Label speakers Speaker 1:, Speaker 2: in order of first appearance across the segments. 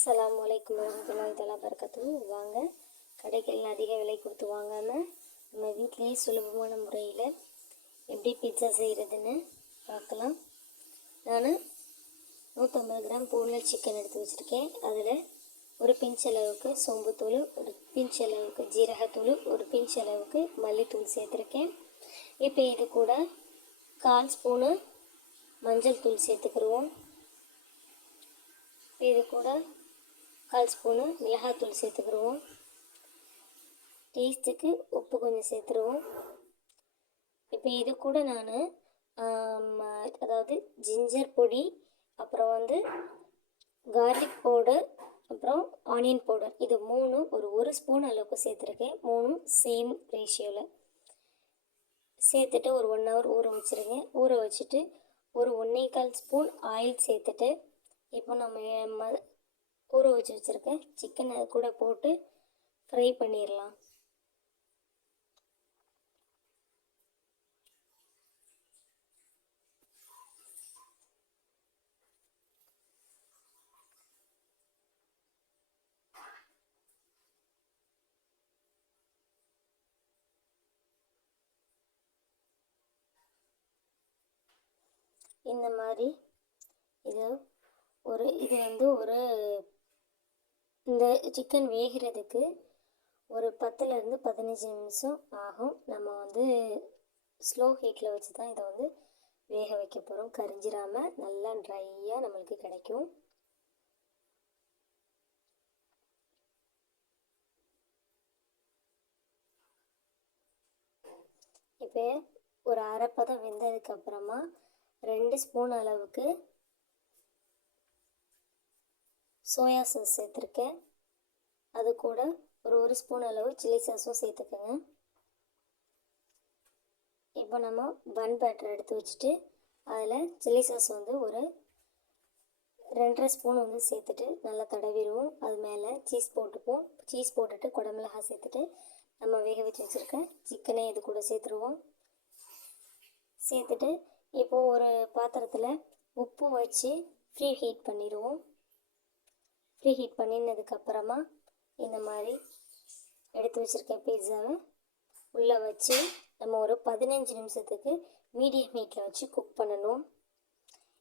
Speaker 1: அஸ்லாம் வலைக்கம் வரமத்துல்லாஹி தலா பறக்கத்தும் வாங்க கடைகளில் அதிக விலை கொடுத்து வாங்காமல் நம்ம வீட்டிலேயே சுலபமான முறையில் எப்படி பிட்சா செய்கிறதுன்னு பார்க்கலாம். நான் நூற்றம்பது கிராம் போன்லெட் சிக்கன் எடுத்து வச்சுருக்கேன். அதில் ஒரு பிஞ்ச் அளவுக்கு சோம்புத்தூள் ஒரு பிஞ்ச் அளவுக்கு ஜீரகத்தூள் ஒரு பிஞ்ச் அளவுக்கு மல்லித்தூள் சேர்த்துருக்கேன். இப்போ இது கூட கால் ஸ்பூனு மஞ்சள் தூள் சேர்த்துக்கிடுவோம் இது கூட கால் ஸ்பூனு மிளகாத்தூள் சேர்த்துக்கிடுவோம். டேஸ்ட்டுக்கு உப்பு கொஞ்சம் சேர்த்துருவோம். இப்போ இது கூட நான் அதாவது ஜிஞ்சர் பொடி அப்புறம் வந்து கார்லிக் பவுடர் அப்புறம் ஆனியன் பவுடர் இது மூணும் ஒரு ஒரு ஸ்பூன் அளவுக்கு சேர்த்துருக்கேன். மூணும் சேம் ரேஷியோவில் சேர்த்துட்டு ஒரு ஒன் ஹவர் ஊற வச்சுருங்க. ஊற வச்சுட்டு ஒரு ஒன்றே கால் ஸ்பூன் ஆயில் சேர்த்துட்டு இப்போ நம்ம ம ஊற வச்சு வச்சுருக்க சிக்கனை அது கூட போட்டு ஃப்ரை பண்ணிடலாம் இந்த மாதிரி இது ஒரு இது வந்து ஒரு இந்த சிக்கன் வேகிறதுக்கு ஒரு பத்துலேருந்து பதினஞ்சு நிமிஷம் ஆகும். நம்ம வந்து ஸ்லோ ஹீட்டில் வச்சு தான் இதை வந்து வேக வைக்க போகிறோம் கரிஞ்சிராமல் நல்லா ட்ரையாக நம்மளுக்கு கிடைக்கும். இப்போ ஒரு அரைப்பதம் வெந்ததுக்கப்புறமா ரெண்டு ஸ்பூன் அளவுக்கு சோயா சாஸ் சேர்த்துருக்கேன். அது கூட ஒரு ஒரு ஸ்பூன் அளவு சில்லி சாஸும் சேர்த்துக்கோங்க. இப்போ நம்ம பன் பேட்டர் எடுத்து வச்சுட்டு அதில் சில்லி சாஸ் வந்து ஒரு ரெண்டரை ஸ்பூன் வந்து சேர்த்துட்டு நல்லா தடவிடுவோம். அது மேலே சீஸ் போட்டுப்போம். சீஸ் போட்டுட்டு குடமிளகா சேர்த்துட்டு நம்ம வேக வச்சு வச்சுருக்க சிக்கனை இது கூட சேர்த்துருவோம். சேர்த்துட்டு இப்போது ஒரு பாத்திரத்தில் உப்பு வச்சு ஃப்ரீ ஹீட் பண்ணிடுவோம். ஃப்ரீ ஹீட் பண்ணினதுக்கப்புறமா இந்த மாதிரி எடுத்து வச்சுருக்க பீட்சாவை உள்ளே வச்சு நம்ம ஒரு பதினஞ்சு நிமிஷத்துக்கு மீடியம் ஹீட்டில் வச்சு குக் பண்ணணும்.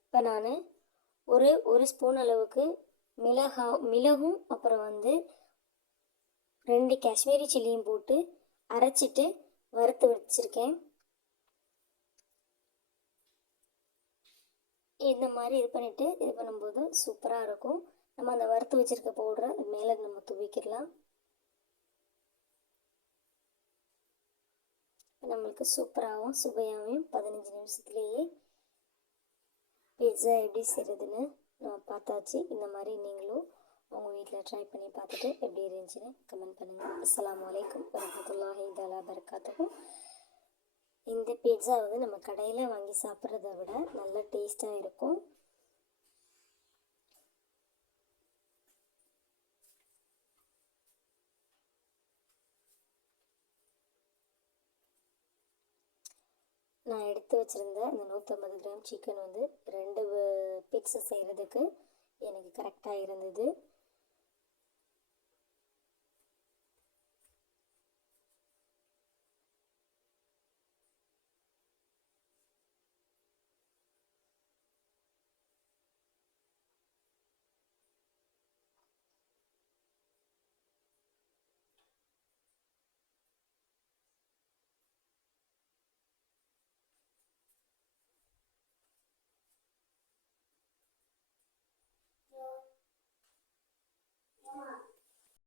Speaker 1: இப்போ நான் ஒரு ஒரு ஸ்பூன் அளவுக்கு மிளகா மிளகும் அப்புறம் வந்து ரெண்டு காஷ்மீரி சில்லியும் போட்டு அரைச்சிட்டு வறுத்து வச்சுருக்கேன். இந்த மாதிரி இது பண்ணிவிட்டு இது பண்ணும்போது சூப்பராக இருக்கும். நம்ம அந்த வறுத்து வச்சுருக்க பவுடரை மேலே நம்ம துவிக்கிடலாம். நம்மளுக்கு சூப்பராகவும் சுவையாகவும் பதினஞ்சு நிமிஷத்துலேயே பிட்ஸா எப்படி செய்கிறதுன்னு நம்ம பார்த்தாச்சு. இந்த மாதிரி நீங்களும் உங்கள் வீட்டில் ட்ரை பண்ணி பார்த்துட்டு எப்படி இருந்துச்சுன்னு கமெண்ட் பண்ணுங்கள் அஸ்லாம் வலைக்கம் வரமத்துல்லாஹி தாலா பரக்காத்துக்கும் இந்த பீட்ஸா வந்து நம்ம கடையில் வாங்கி சாப்பிட்றத விட நல்ல டேஸ்ட்டாக இருக்கும். நான் எடுத்து வச்சுருந்த அந்த நூற்றம்பது கிராம் சிக்கன் வந்து ரெண்டு பீட்ஸா செய்கிறதுக்கு எனக்கு கரெக்டாக இருந்தது.